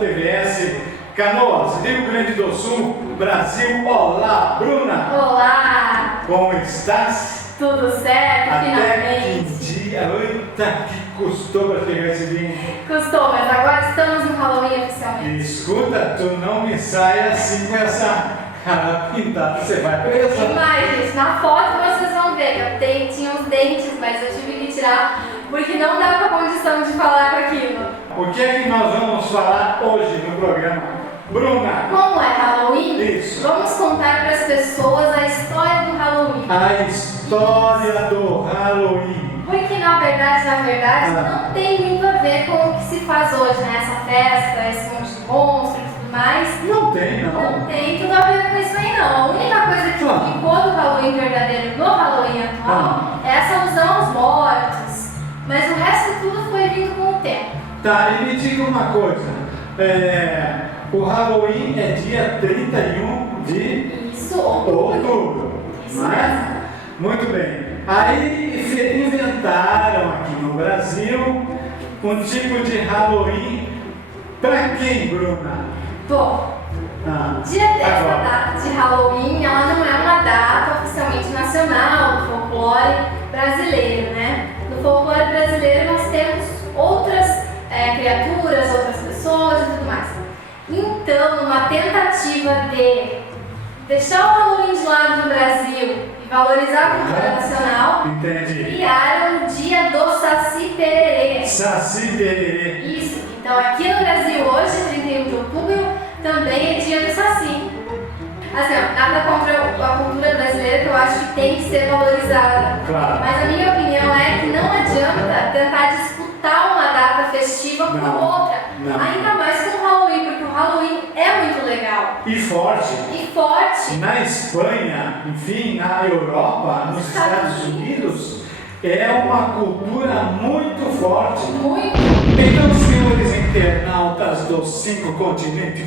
TVS Canoas, Rio Grande do Sul, Brasil. Olá, Bruna! Olá! Como estás? Tudo certo, Até finalmente? que dia, eita, que custou para pegar esse vinho. Custou, mas agora estamos no Halloween oficialmente. Escuta, tu não me sai assim com essa cara pintada, você vai presa. Demais, gente. Na foto vocês vão ver que eu tinha os dentes, mas eu tive que tirar porque não dava condição de falar com aquilo. O que é que nós vamos falar hoje no programa? Bruna! Como é Halloween, Isso. vamos contar para as pessoas a história do Halloween. A história do Halloween. Porque na verdade, não tem muito a ver com o que se faz hoje, né? Essa festa, esse monte de monstro e tudo mais. Não tem, não. Não tem tudo a ver com isso aí não. A única coisa que ficou do Halloween verdadeiro no Halloween atual é essa alusão aos mortos. Mas o resto tudo foi vindo com o tempo. Tá, e me diga uma coisa. O Halloween é dia 31 de Isso, outubro. outubro. Isso Não é? mesmo. Muito bem. Aí inventaram aqui no Brasil um tipo de Halloween para quem, Bruna? Bom, dia dessa agora. data de Halloween, ela não é uma data oficialmente nacional do folclore brasileiro, né? No folclore brasileiro nós temos outras criaturas, outras pessoas e tudo mais. Então, numa tentativa de deixar o Halloween de lado no Brasil e valorizar a cultura nacional, Entendi. criaram o dia do Saci Pererê. Saci Pererê. Isso, então aqui no Brasil hoje, 31 de outubro, também é dia do Saci. Assim, ó, nada contra a cultura brasileira que eu acho que tem que ser valorizada. Claro. Mas a minha opinião é que não adianta tentar disputar uma data festiva por Não, outra. não. Ainda mais com o Halloween, porque o Halloween é muito legal. E forte. E forte. Na Espanha, enfim, na Europa, nos Estados Unidos, é uma cultura muito forte. Muito. Então, senhores internautas dos 5 continentes,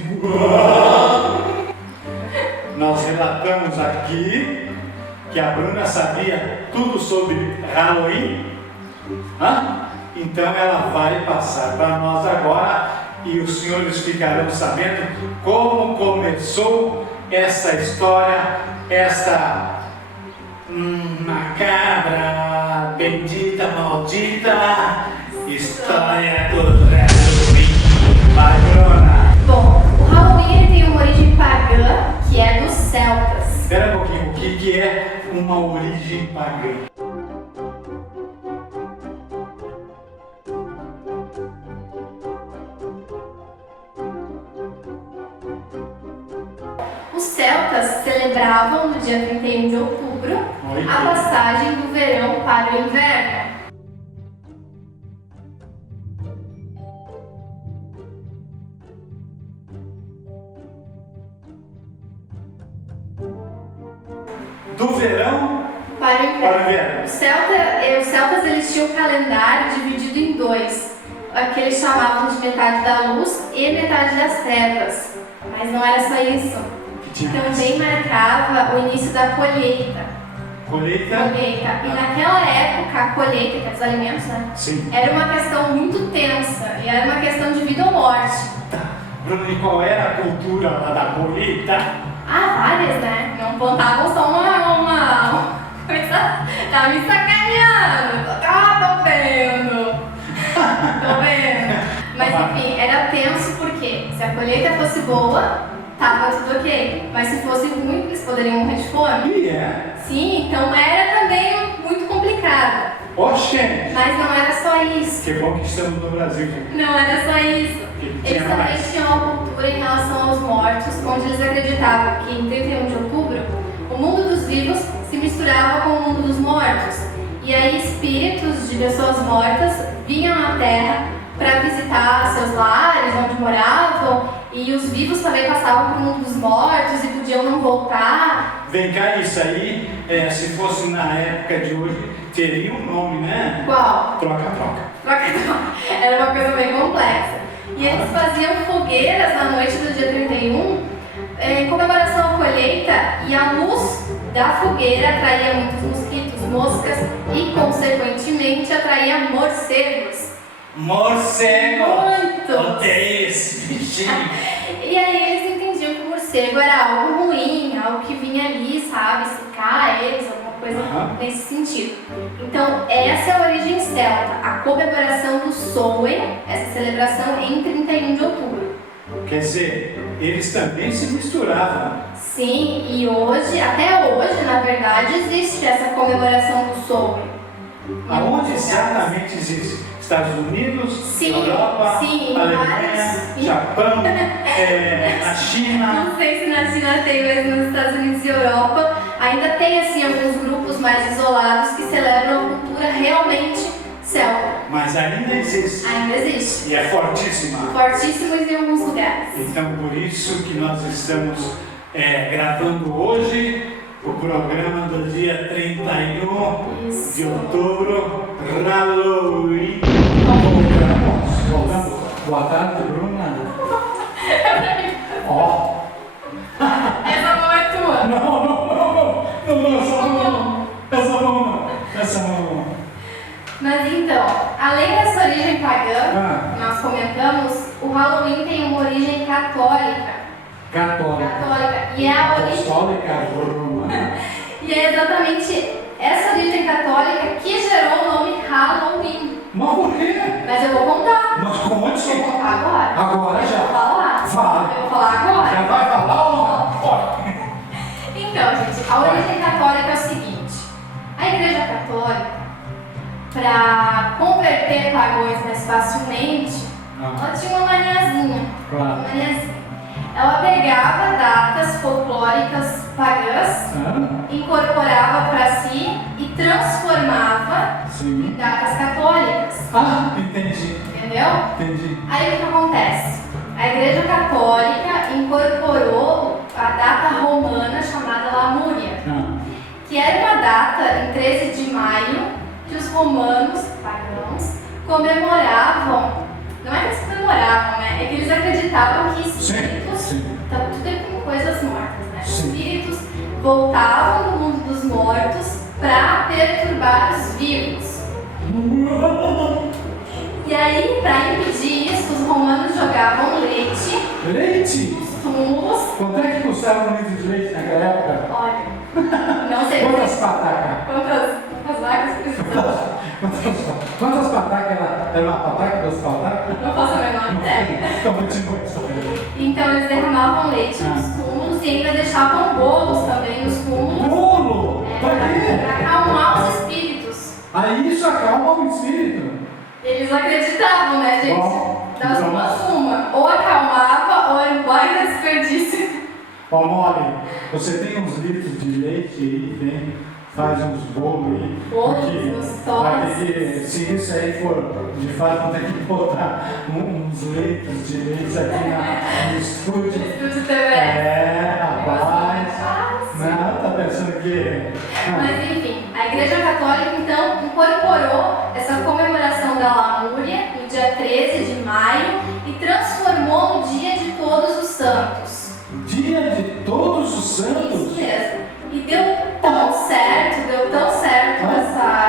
nós relatamos aqui que a Bruna sabia tudo sobre Halloween. Então ela vai passar para nós agora e os senhores ficarão sabendo como começou essa história, essa macabra, bendita, maldita história do Halloween. Vai, Bruna! Bom, o Halloween ele tem uma origem pagã, que é dos celtas. Espera um pouquinho, o que é uma origem pagã? Os celtas celebravam no dia 31 de outubro a passagem do verão para o inverno. Do verão Para o para o inverno. inverno. Os celtas eles tinham um calendário dividido em dois, que eles chamavam de metade da luz e metade das trevas. Mas não era só isso. Também marcava o início da colheita. Colheita? E naquela época, a colheita, que é dos alimentos, né? Sim. Era uma questão muito tensa e era uma questão de vida ou morte. Tá. Bruna, e qual era a cultura lá da colheita? Várias, né? Não plantavam só uma coisa. Tá me sacaneando. Tô vendo. Tô vendo. Mas enfim, era tenso porque se a colheita fosse boa, tava tudo ok. Mas se fosse ruim, eles poderiam morrer de fome. E é. Sim, então era também muito complicado. Oxê! Mas não era só isso. Que bom que estamos no Brasil, gente. Não era só isso. Eles também tinham uma cultura em relação aos mortos, onde eles acreditavam que em 31 de outubro o mundo dos vivos se misturava com o mundo dos mortos. E aí espíritos de pessoas mortas vinham na Terra para visitar seus lares, onde moravam, e os vivos também passavam para o mundo dos mortos e podiam não voltar. Vem cá, isso aí, se fosse na época de hoje, teria um nome, né? Qual? Troca-troca. Era uma coisa bem complexa. E eles faziam fogueiras na noite do dia 31 em comemoração à colheita, e a luz da fogueira atraía muitos mosquitos, moscas e, consequentemente, atraía morcegos. Morcego! Muito! Odeio esse bichinho! E aí eles entendiam que o morcego era algo ruim, algo que vinha ali, sabe, secar eles, alguma coisa nesse sentido. Então, essa é a origem celta, a comemoração do Samhain, essa celebração em 31 de outubro. Quer dizer, eles também se misturavam. Sim, e hoje, até hoje, na verdade, existe essa comemoração do Samhain. Aonde exatamente existe? Estados Unidos, Sim, Europa, sim, Alemanha, vários. Japão, na China. Não sei se na China tem, mas nos Estados Unidos e Europa ainda tem assim alguns grupos mais isolados que celebram a cultura realmente celta. Mas ainda existe. Ainda existe. E é fortíssima. Fortíssimos em alguns lugares. Então, por isso que nós estamos gravando hoje o programa do dia 31 Isso. de outubro, Halloween. Voltamos. Boa tarde, Bruna. Ó. Essa mão é tua. Não, essa mão não. Mas então, além dessa origem pagã, que nós comentamos, o Halloween tem uma origem católica. Católica. E é a origem. Apostólica, Bruna. E é exatamente essa origem católica que gerou o nome Halloween. Mas por quê? Mas eu vou contar. Mas conte. Vou contar agora. Agora Eu já. vou falar. Fala. Eu vou falar agora. Já vai falar ou não? Pode. Então, gente, a origem católica é o seguinte: a Igreja Católica, para converter pagãos mais facilmente, ela tinha uma maniazinha. Claro. Uma maniazinha. Ela pegava datas folclóricas pagãs, incorporava para si e transformava Sim. em datas católicas. Entendi. Entendeu? Entendi. Aí o que acontece? A Igreja Católica incorporou a data romana chamada Lamúria, que era uma data em 13 de maio que os romanos, pagãos, comemoravam. Não é que eles comemoravam, né? É que eles acreditavam que espíritos, então, tudo é com coisas mortas, né? Espíritos voltavam no mundo dos mortos para perturbar os vivos. E aí, para impedir isso, os romanos jogavam leite Leite? nos túmulos. Quanto é que custava um litro de leite naquela época? Olha, não sei Quantas patacas? quantas vacas precisavam. Quantas patacas era uma pataca, duas patacas? Não faço a menor ideia. Então, continua a história. Então, eles derramavam leite nos túmulos e ainda deixavam bolos também nos túmulos. Bolo! Pra quê? Para acalmar os espíritos. Aí isso acalma o espírito. Eles acreditavam, né, gente? Bom, Das então- duas uma. Ou acalmava, ou era um baita desperdício. Ó, Molly, você tem uns litros de leite aí, tem, faz uns bolos aí. Bolos, porque uns vai torres. ter que, se isso aí for de fato, vão ter que botar uns litros de leite aqui no estúdio. Estúdio TV. Rapaz. Não, tá pensando que. Mas enfim, a Igreja Católica então incorporou essa comemoração da Lamúria no dia 13 de maio e transformou no Dia de Todos os Santos. Dia de Todos os Isso Santos? mesmo. E deu tão certo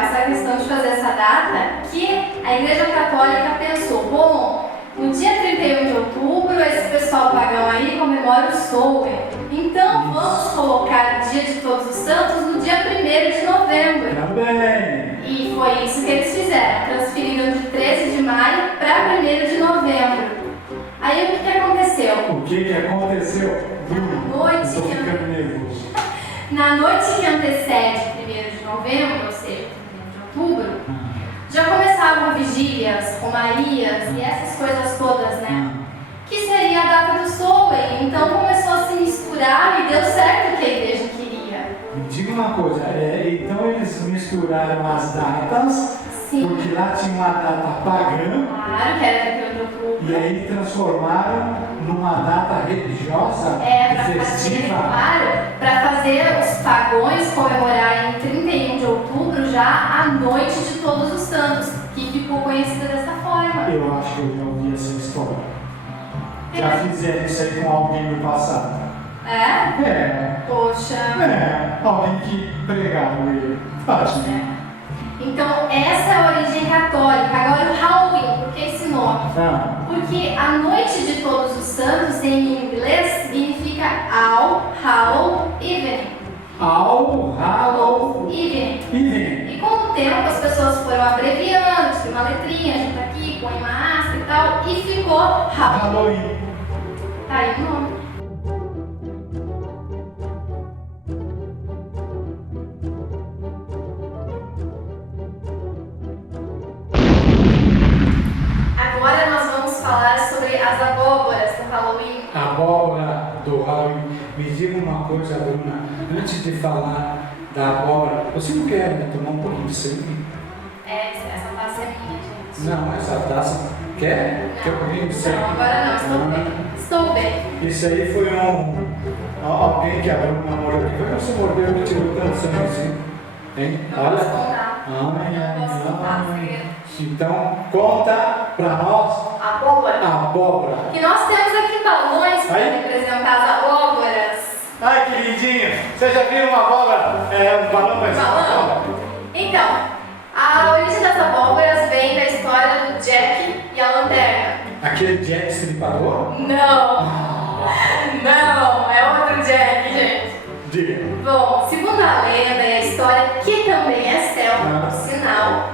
essa questão de fazer essa data que a Igreja Católica pensou, bom, no dia 31 de outubro esse pessoal pagão aí comemora o Samhain. Então vamos colocar o Dia de Todos os Santos no dia 1º de novembro. Também. E foi isso que eles fizeram, transferiram de 13 de maio para 1º de novembro. Aí o que aconteceu? O que aconteceu? Bruno, Noite eu tô que- ficando nervoso. Na noite que antecede 1º de novembro, ou seja, 1º de outubro, já começavam vigílias, romarias e essas coisas todas, né? Que seria a data do Samhain. Então começou a se misturar e deu certo o que a igreja queria. Me diga uma coisa, então eles misturaram as datas, Sim. porque lá tinha uma data pagã, Claro que era 1º de outubro. e aí transformaram numa data religiosa Para fazer, festiva. claro, para fazer os pagões comemorarem em 31 de outubro já a noite de Todos os Santos, que ficou conhecida dessa forma. Eu acho que eu já ouvi essa história. Já fizeram isso aí com alguém no passado. É? Poxa. Alguém que pregava ele. Fácil, né? Então, essa é a origem católica. Agora, o Halloween, por que esse nome? Porque a noite de Todos os Santos, em inglês, significa All Hallow Evening. All Hallow Evening. Evening. E com o tempo, as pessoas foram abreviando, tem uma letrinha junto aqui, põe uma aspa e tal, e ficou Halloween. Halloween. Tá aí o nome. Agora nós vamos falar sobre as abóboras do Halloween. A abóbora do Halloween. Me diga uma coisa, Bruna. Antes de falar da abóbora, você não quer tomar um pouquinho de sangue? Essa taça é minha, gente. Não, essa taça. Quer? Quer um pouquinho de sangue? Não, agora não, estou bem. Estou bem. Isso aí foi alguém que a Bruna mordeu. Por que você mordeu e tirou tanto sangue assim? Hein? Não posso contar. Ai, Não posso contar, segredo. Então, conta pra nós Abóbora. a abóbora. Que nós temos aqui balões para Aí? representar as abóboras. Ai, que lindinho! Você já viu uma abóbora? Um balão mais Balão? Então, a origem das abóboras vem da história do Jack e a lanterna. Aquele Jack Stripador? Não! Não! É outro Jack, gente. Diga. Bom, segundo a lenda e a história, que também é selva, por sinal,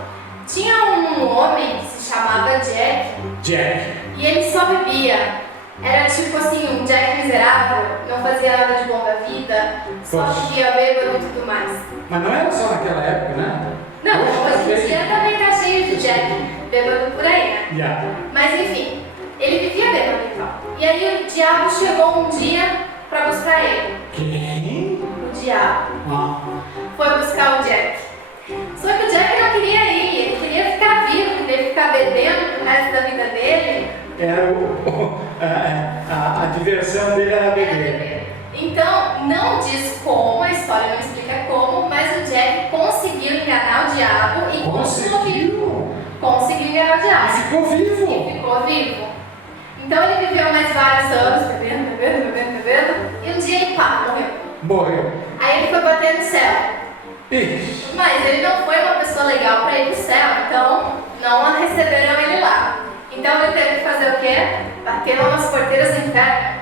tinha um homem que se chamava Jack Jack. e ele só bebia. Era tipo assim, um Jack miserável, não fazia nada de bom da vida, só Poxa. vivia bêbado e tudo mais. Mas não era só naquela época, né? Não, hoje em também. dia também tá cheio de Jack bêbado por aí, né? Já. Mas enfim, ele vivia bêbado e tal. E aí o diabo chegou um dia pra buscar ele. Quem? O diabo Ah. foi buscar o Jack. Só que o Jack não queria ir, ele queria ficar vivo, queria ficar bebendo pro resto da vida dele. Era a diversão dele era Era beber. beber. Então, não diz como, a história não explica como, mas o Jack conseguiu enganar o diabo e continuou vivo. Conseguiu enganar o E diabo. ficou vivo. E ficou vivo. Então ele viveu mais vários anos bebendo, e um dia ele pá, morreu. Morreu. Aí ele foi bater no céu. Ixi. Mas ele não foi uma pessoa legal para ir pro céu, então não receberam ele lá. Então ele teve que fazer o quê? Bater lá nas porteiras do inferno.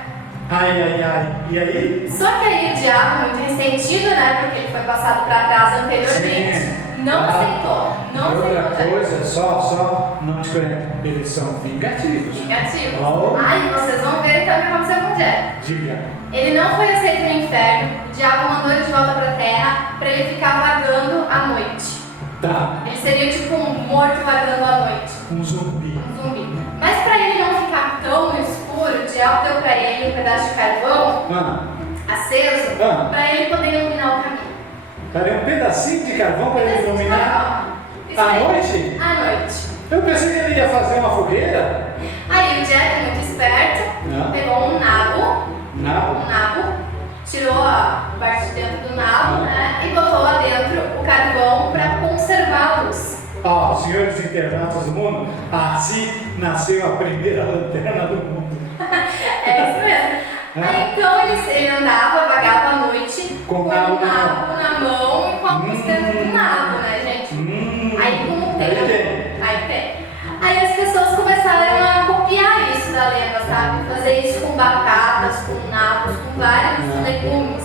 Ai, ai, ai. E aí? Só que aí o diabo, muito ressentido, né? Porque ele foi passado para trás anteriormente, Sim. não aceitou. Não Outra aceitou. coisa, só não te conheço. Eles são vingativos. Negativo. Oh. Aí vocês vão ver então o que aconteceu com o Jack. Diga. Ele não foi aceito no inferno, o diabo mandou ele de volta para a terra para ele ficar vagando à noite. Tá. Ele seria tipo um morto vagando à noite. Um zumbi. Um zumbi. Mas para ele não ficar tão no escuro, o diabo deu para ele um pedaço de carvão aceso para ele poder iluminar o caminho. Cadê um pedacinho de carvão para ele iluminar? Isso À aí. noite? À noite. Eu pensei que ele ia fazer uma fogueira. Aí o Jack, muito esperto, pegou um nabo, Nada. tirou a parte de dentro do nabo, né, e botou lá dentro o carvão para conservar a luz. Ó, senhores internautas do mundo, assim nasceu a primeira lanterna do mundo. É isso mesmo. Aí então ele andava, vagava à noite Com o o nabo nabo na mão e com a luz dentro do nabo, né, gente? Aí como tem. Aí tem. Aí as pessoas começaram a copiar isso da lenda, sabe? Fazer isso com batatas, com nabos, com vários legumes.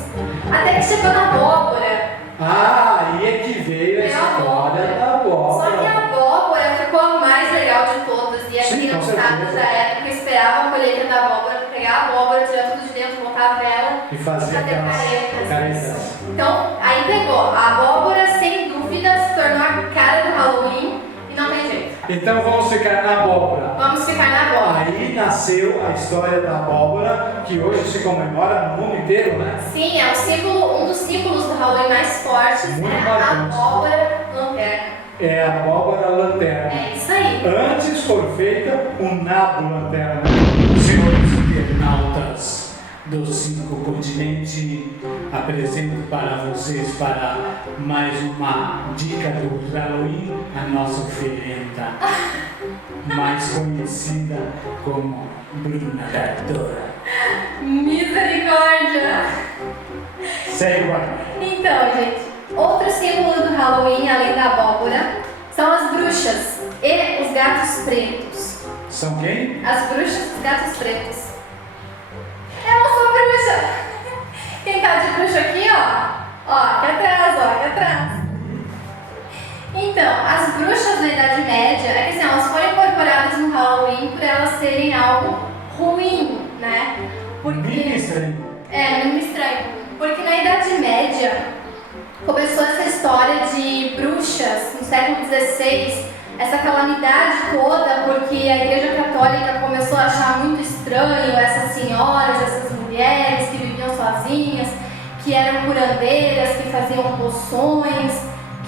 Até que chegou na abóbora. Aí é que veio a história da abóbora. Só que a abóbora ficou a mais legal de todas. E as Sim, com criançadas certeza. da época esperavam a colheita da abóbora, pegar a abóbora, tirar tudo de dentro, botar a vela E fazer fazer aquelas caretas. Então, aí pegou. A abóbora, sem dúvida, se tornou a cara do Halloween e não tem jeito. Então vamos ficar na abóbora. Vamos ficar na abóbora. Aí nasceu a história da abóbora, que hoje se comemora no mundo inteiro, né? Sim, é o símbolo, um dos símbolos do Halloween mais fortes, Muito né? marcante. A abóbora lanterna. É a abóbora lanterna. É isso aí. Antes foi feita o nabo lanterna. Senhores internautas dos 5 continentes, apresento para vocês, para mais uma dica do Halloween, a nossa oferenda, mais conhecida como Bruna Dadora. Misericórdia! Segue o ar. Então, gente, Outro símbolo do Halloween, além da abóbora, são as bruxas e os gatos pretos. São quem? As bruxas e os gatos pretos. Eu sou bruxa! Quem tá de bruxa aqui, ó? Ó, aqui atrás, ó, aqui atrás. Então, as bruxas da Idade Média, é que assim, elas foram incorporadas no Halloween por elas serem algo ruim, né? Mínimo estranho. Mínimo estranho. Porque na Idade Média começou essa história de bruxas no século XVI, essa calamidade toda, porque a Igreja Católica começou a achar muito estranho essas senhoras, essas mulheres que viviam sozinhas, que eram curandeiras, que faziam poções,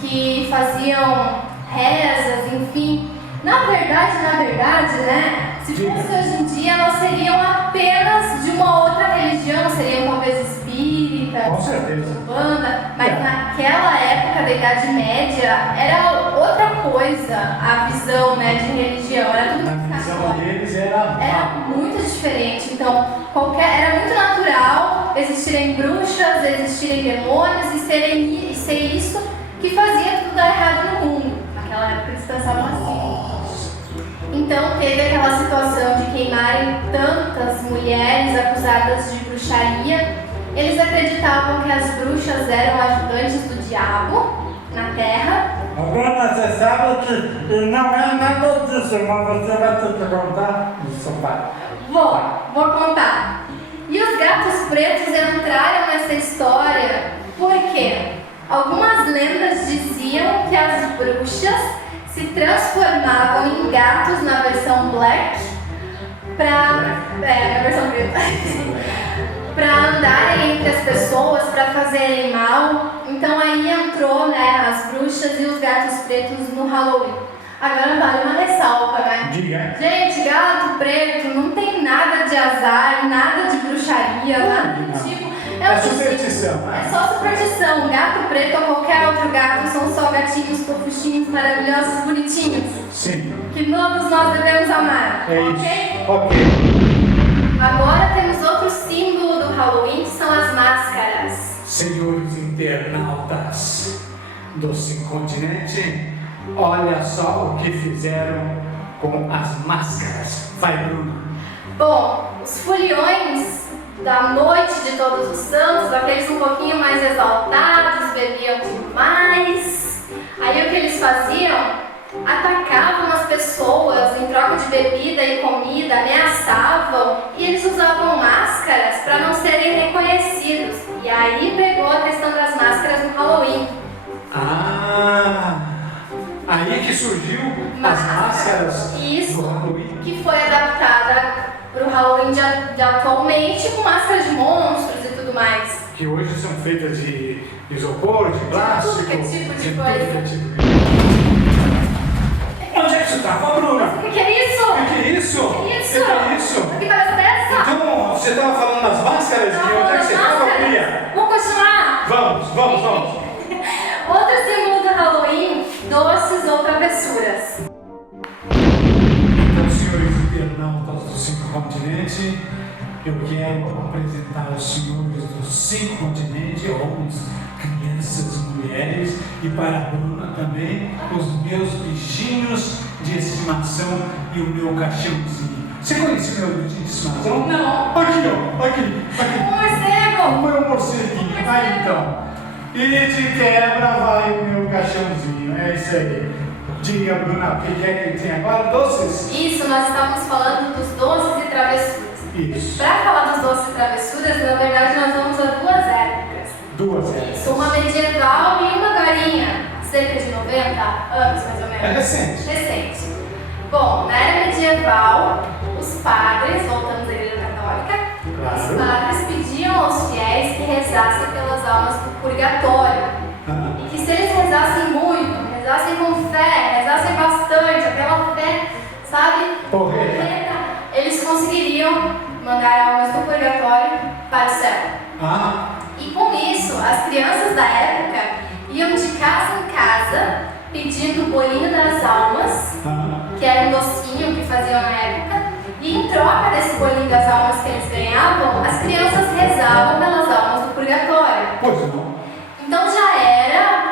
que faziam rezas, enfim. Na verdade, né? Se fosse hoje em dia, elas seriam apenas de uma outra religião, seriam talvez espírita, Com certeza. banda, mas naquela época da Idade Média era outra coisa a visão, né, de religião, era tudo muito A visão católico. deles era Muito diferente, então era muito natural existirem bruxas, existirem demônios e ser isso que fazia tudo dar errado no mundo. Naquela época eles pensavam assim. Então teve aquela situação de queimarem tantas mulheres acusadas de bruxaria. Eles acreditavam que as bruxas eram ajudantes do diabo na terra. Agora você sabe que não é nada disso, mas você vai ter que contar no sofá. Vou contar. E os gatos pretos entraram nessa história porque algumas lendas diziam que as bruxas se transformavam em gatos na versão black na versão preta para andarem entre as pessoas, para fazerem mal. Então aí entrou, né, as bruxas e os gatos pretos no Halloween. Agora vale uma ressalva, né? Diga. Gente, gato preto não tem nada de azar, nada de bruxaria, nada do tipo. É superstição. É só superstição. Gato preto ou qualquer outro gato são só gatinhos fofuchinhos, maravilhosos, bonitinhos. Sim. Que todos nós devemos amar. É Ok? isso. Ok. Agora temos outro símbolo do Halloween, que são as máscaras. Senhores internautas do 5 continente, olha só o que fizeram com as máscaras. Vai, Bruno. Bom, os foliões da noite de Todos os Santos, aqueles um pouquinho mais exaltados, bebiam demais. Aí o que eles faziam? Atacavam as pessoas em troca de bebida e comida, ameaçavam, e eles usavam máscaras para não serem reconhecidos. E aí pegou a questão das máscaras no Halloween. Aí que surgiu as máscaras Isso, do Halloween. que foi adaptada para o Halloween de atualmente com máscaras de monstros e tudo mais. Que hoje são feitas de isopor, de plástico. tudo que é tipo de tudo coisa. que é tipo de... Onde é que você estava, Bruna? O que é isso? O que é isso? O que é isso? O que é isso? O que parece dessa? Então, você estava falando das máscaras? Não, E onde é que você estava, máscaras. Bia? Vamos continuar? Vamos. Outro símbolo do Halloween, doces ou travessuras. Então, senhores internautas dos 5 continentes, eu quero apresentar os senhores dos 5 continentes, homens, crianças, mulheres, e para a Bruna também, os meus bichinhos de estimação e o meu caixãozinho. Você conhece o meu bichinho de estimação? Não. Aqui, ó, aqui. Um morcego. O meu morceguinho. Aí então. E de quebra vai o meu caixãozinho. É isso aí. Diga, Bruna, o que é que tem agora? Doces? Isso, nós estávamos falando dos doces e travessuras. Isso. Para falar dos doces e travessuras, na verdade nós vamos a duas épocas. Duas épocas. Isso, uma medieval e uma garinha, cerca de 90 anos mais ou menos. É recente. Recente. Bom, na era medieval, os padres, voltamos à Igreja Católica, Claro. os padres pediam aos fiéis que rezassem pelas almas do purgatório. E que se eles rezassem muito, rezassem com fé, rezassem bastante, aquela fé, sabe? Porreta. Eles conseguiriam mandar almas do purgatório para o céu. E com isso, as crianças da época iam de casa em casa pedindo o bolinho das almas, que era um docinho que faziam na época, e em troca desse bolinho das almas que eles ganhavam, as crianças rezavam pelas almas do purgatório. Pois não. Então já era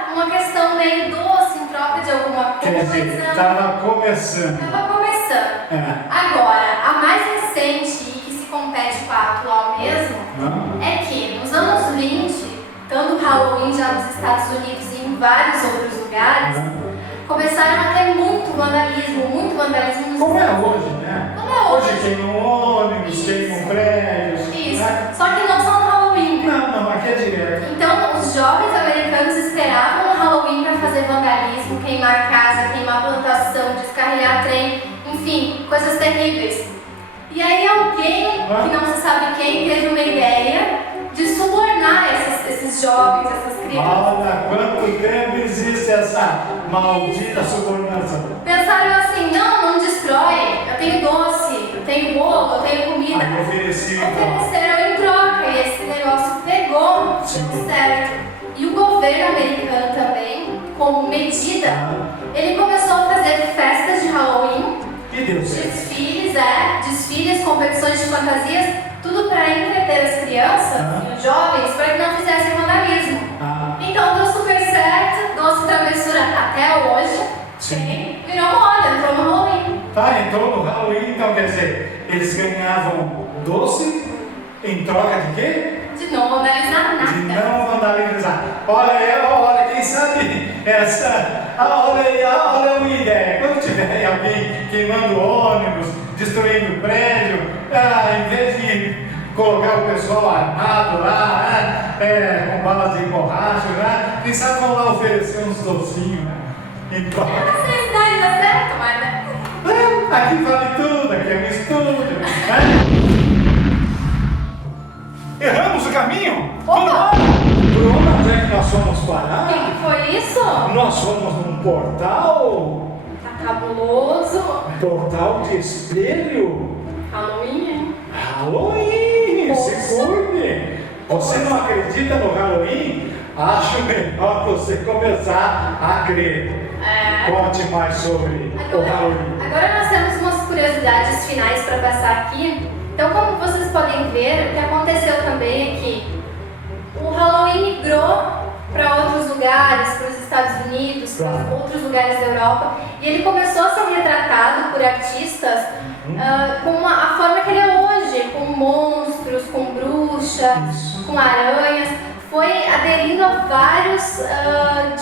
Quer dizer, estava começando. Estava começando. Agora, a mais recente e que se compete com a atual mesmo é que nos anos 20, tanto o Halloween já nos Estados Unidos e em vários outros lugares, começaram a ter muito vandalismo nos Como é Estados hoje, né? Como é hoje. Queimam ônibus, queimam prédios. Isso. Né? Só que não só no Halloween. Não, aqui é direto. Então, os jovens americanos esperavam o Halloween para fazer vandalismo, queimar casa, queimar plantação, descarrilhar trem, enfim, coisas terríveis. E aí alguém, que não se sabe quem, teve uma ideia de subornar esses jovens, essas crianças. Olha quanto tempo existe essa maldita subornação. Pensaram assim, não destrói, eu tenho doce, eu tenho bolo, eu tenho comida. Aí ofereciam. Ofereceram em troca e esse negócio pegou, deu certo. E o governo americano também, como medida, ele começou a fazer festas de Halloween, E deu certo. desfiles, competições de fantasias, tudo para entreter as crianças e os jovens para que não fizessem vandalismo. Então deu super certo, doce travessura até hoje. Sim. Virou moda, entrou no Halloween. Entrou no Halloween, então quer dizer, eles ganhavam doce em troca de quê? De não vandalizar nada. De não vandalizar. Olha, quem sabe essa. Olha uma ideia. Quando tiver alguém queimando ônibus, destruindo prédio, em vez de colocar o pessoal armado lá, com balas de borracha, né? Quem sabe vão lá oferecer uns docinhos, né? Então, Eu não sei se daria certo, mas né? aqui vale tudo, aqui é um estúdio, né? Erramos o caminho? Opa! Por onde é que nós fomos O parar? que foi isso? Nós fomos num portal? Tá cabuloso. Portal de espelho? Halloween, hein? Halloween! Poxa. Se cuide! Você não acredita no Halloween? Acho melhor você começar a crer. Conte mais sobre o Halloween. Agora nós temos umas curiosidades finais para passar aqui. Então, como vocês podem ver, o que aconteceu também é que o Halloween migrou para outros lugares, para os Estados Unidos, para outros lugares da Europa, e ele começou a ser retratado por artistas com a forma que ele é hoje, com monstros, com bruxas, com aranhas. Foi aderindo a vários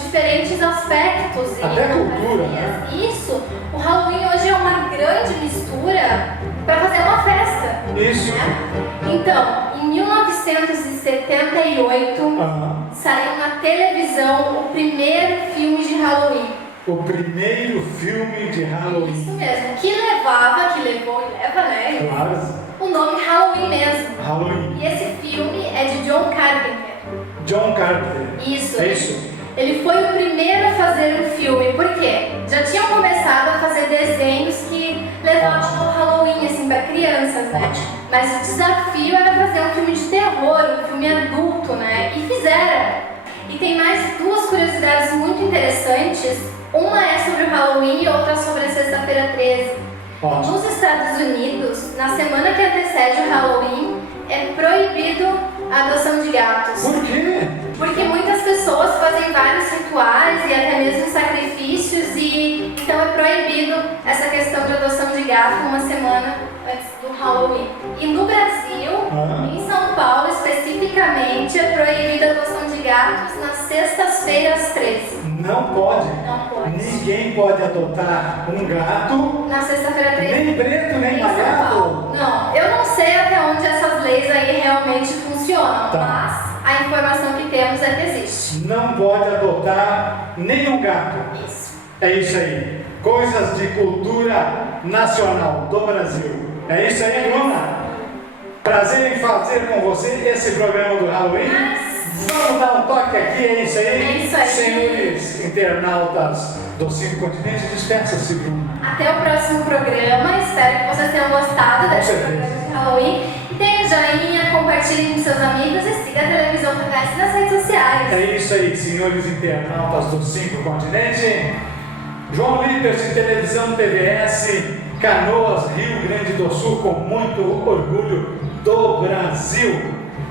diferentes aspectos. Até cultura, né? Isso. O Halloween hoje é uma grande mistura para fazer uma festa. Isso. Né? Então, em 1978, saiu na televisão o primeiro filme de Halloween. O primeiro filme de Halloween. Isso mesmo. Que levou e leva, né? Claro. O nome Halloween mesmo. Halloween. E esse filme é de John Carpenter. John Carpenter. Isso. É isso? Ele foi o primeiro a fazer um filme, por quê? Já tinham começado a fazer desenhos que levavam ao Halloween, assim, para crianças, né? Mas o desafio era fazer um filme de terror, um filme adulto, né? E fizeram. E tem mais duas curiosidades muito interessantes. Uma é sobre o Halloween e outra sobre a Sexta-feira 13. Nos Estados Unidos, na semana que antecede o Halloween, é proibido a adoção de gatos. Por quê? Porque muitas pessoas fazem vários rituais e até mesmo sacrifícios e então é proibido essa questão de adoção de gato uma semana antes do Halloween. E no Brasil, em São Paulo especificamente, é proibida a adoção de gatos nas sextas-feiras 13. Não pode. Não pode. Ninguém pode adotar um gato, Na sexta-feira 13. nem preto, nem Em São malhado. Paulo. Não, eu não sei até onde essas leis aí realmente funcionam, mas a informação que temos é que existe. Não pode adotar nenhum gato. Isso. É isso aí. Coisas de cultura nacional do Brasil. É isso aí, Bruna? Prazer em fazer com você esse programa do Halloween. Vamos dar um toque aqui, é isso aí? É isso aí. Senhores internautas dos 5 continentes, despeça-se, Bruna. Até o próximo programa. Espero que vocês tenham gostado desse programa de Halloween. E tenham joinha, compartilhem com seus amigos e siga a Televisão TVS nas redes sociais. É isso aí, senhores internautas dos 5 continentes. João Lippers de Televisão TVS, Canoas, Rio Grande do Sul, com muito orgulho do Brasil.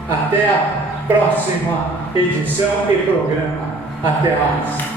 Até a próxima edição e programa. Até mais.